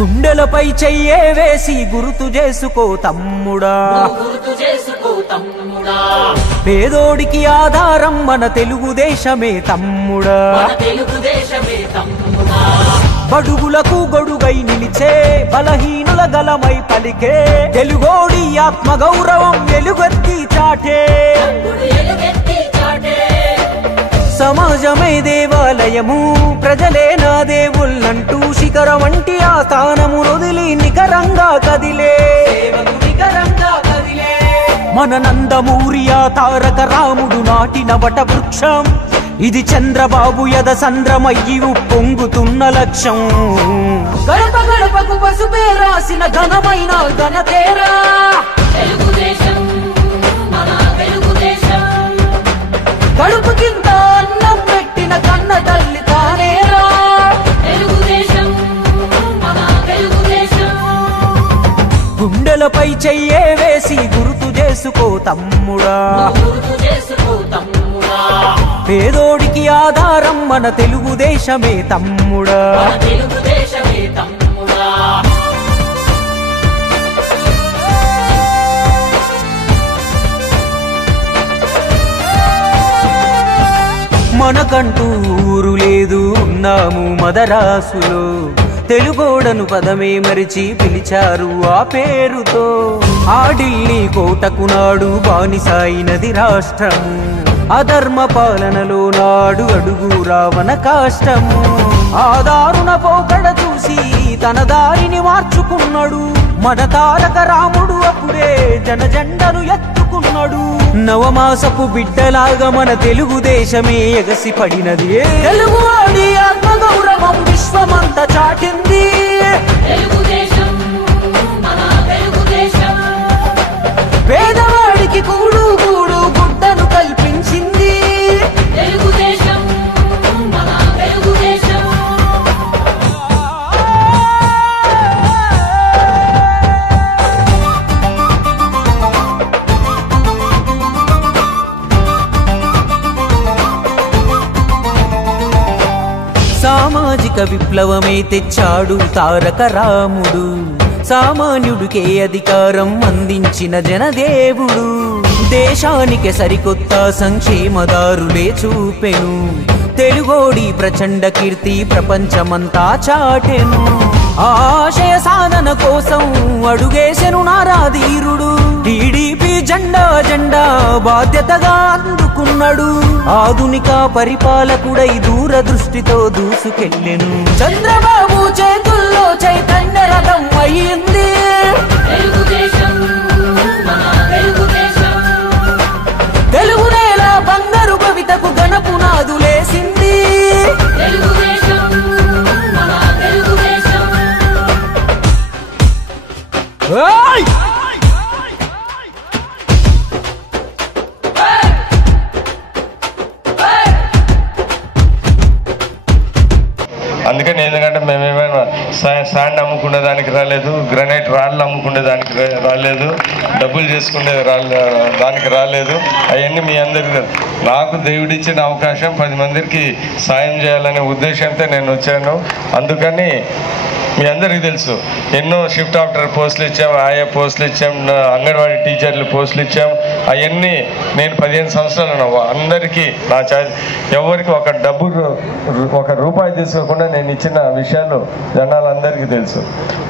గుండెలపై చెయ్యే వేసి గుర్తు చేసుకో తమ్ముడా, పేదోడికి ఆధారం మన తెలుగుదేశమే తమ్ముడా, బడుగులకు గొడుగై నిలిచే బలహీనుల గలమై పలికే తెలుగోడి ఆత్మగౌరవం వెలుగెత్తి చాటే, సమాజమే దేవాలయము ప్రజలే నా దేవుళ్ళంటూ శిఖరం వంటి ఆ స్థానము వదిలి నికరంగా కదిలే మన నందమూరి ఆ తారక రాముడు నాటిన వట వృక్షం, ఇది చంద్రబాబు యద సంద్రమయ్యి పొంగుతున్న లక్ష్యం. గడప గడపకు పసుపే రాసిన ఘనమైన ఘనతేరా తెలుగుదేశం, కడుపు కింద అన్నం పెట్టిన కన్న తల్లి తానేరా తెలుగుదేశం. గుండెలపై చెయ్యే వేసి గుర్తు చేసుకో తమ్ముడా, పేదోడికి ఆధారం మన తెలుగుదేశమే తమ్ముడా. మనకంటూ ఊరు లేదు ఉన్నాము మదరాసులో, తెలుగోడను పదమే మరిచి పిలిచారు ఆ పేరుతో. ఆ ఢిల్లీ కోటకు నాడు బానిసాయినది రాష్ట్రము, అధర్మ పాలనలో నాడు అడుగు రావణ కాష్టము. ఆ దారుణ పోకడ చూసి తన దారిని మార్చుకున్నాడు మన తారక రాముడు, అప్పుడే జనజెండను ఎత్తుకున్నాడు. నవమాసపు బిడ్డలాగా మన తెలుగుదేశమే ఎగసి పడినది, తెలుగువాడి ఆత్మగౌరవం విశ్వమంతా చాటింది. పేదవాడికి కూడు కూడు గుడ్డను కల్పించింది. సామాజిక విప్లవమే తెచ్చాడు తారక రాముడు, సామాన్యుడికే అధికారం అందించిన జనదేవుడు. దేశానికి సరికొత్త సంక్షేమదారులే చూపెను, తెలుగోడి ప్రచండ కీర్తి ప్రపంచమంతా చాటెను. ఆశయ సాధన కోసం అడుగేసెను నారాధీరుడు, టీడీపీ జెండా జెండా బాధ్యతగా అందుకున్నాడు. ఆధునిక పరిపాలకుడై దూరదృష్టితో దూసుకెళ్ళెను, చంద్రబాబు చేతుల్లో చైతన్య రథం అయ్యింది. తెలుగు నేల బంగారు కవితకు గణపునాదులేసింది. అందుకని ఎందుకంటే మేమేమైనా శాండ్ అమ్ముకునే దానికి రాలేదు, గ్రనైట్ రాళ్ళు అమ్ముకునే దానికి రాలేదు, డబ్బులు చేసుకునే దానికి రాలేదు. అవన్నీ మీ అందరికీ నాకు దేవుడిచ్చిన అవకాశం 10 మందికి సాయం చేయాలనే ఉద్దేశంతో నేను వచ్చాను. అందుకని మీ అందరికీ తెలుసు ఎన్నో షిఫ్ట్ ఆఫ్టర్ పోస్టులు ఇచ్చాం, ఆయా పోస్టులు ఇచ్చాం, అంగన్వాడీ టీచర్లు పోస్టులు ఇచ్చాం. అవన్నీ నేను 15 సంవత్సరాలు అందరికీ నా ఎవరికి ఒక రూపాయి తీసుకోకుండా నేను ఇచ్చిన విషయాలు జనాలందరికీ తెలుసు.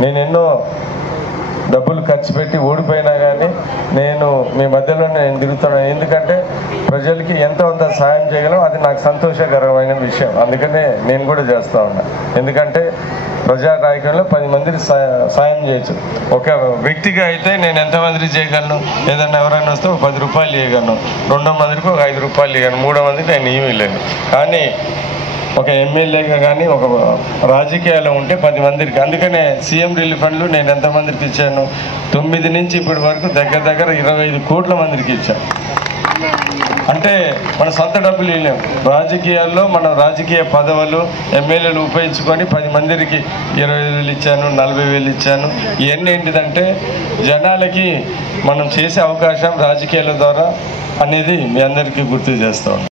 నేను ఎన్నో డబ్బులు ఖర్చు పెట్టి ఓడిపోయినా కానీ నేను మీ మధ్యలో నేను తిరుగుతున్నాను. ఎందుకంటే ప్రజలకి ఎంతో అంత సాయం చేయగలం, అది నాకు సంతోషకరమైన విషయం. అందుకనే నేను కూడా చేస్తూ ఉన్నా. ఎందుకంటే ప్రజా నాయకుల్లో 10 మందికి సాయం చేయొచ్చు. ఒక వ్యక్తిగా అయితే నేను ఎంతమందికి చేయగలను, ఏదన్నా ఎవరైనా వస్తే 10 రూపాయలు ఇవ్వగలను, 2 మందికి ఒక 5 రూపాయలు ఇవ్వగలను, 3 మందికి నేను ఏమీ లేను. కానీ ఒక ఎమ్మెల్యేగా కానీ ఒక రాజకీయాల్లో ఉంటే 10 మందికి. అందుకనే సీఎం రిలీఫ్ ఫండ్లు నేను ఎంతమందికి ఇచ్చాను, 9 నుంచి ఇప్పటి వరకు దగ్గర 25 కోట్ల మందికి ఇచ్చాను. అంటే మన సొంత డబ్బులు ఇవ్వలేము. రాజకీయాల్లో మనం రాజకీయ పదవులు ఎమ్మెల్యేలు ఉపయోగించుకొని 10 మందికి 20,000 ఇచ్చాను, 40,000 ఇచ్చాను. ఇవన్నీ ఏంటిదంటే జనాలకి మనం చేసే అవకాశం రాజకీయాల ద్వారా అనేది మీ అందరికీ గుర్తు చేస్తాం.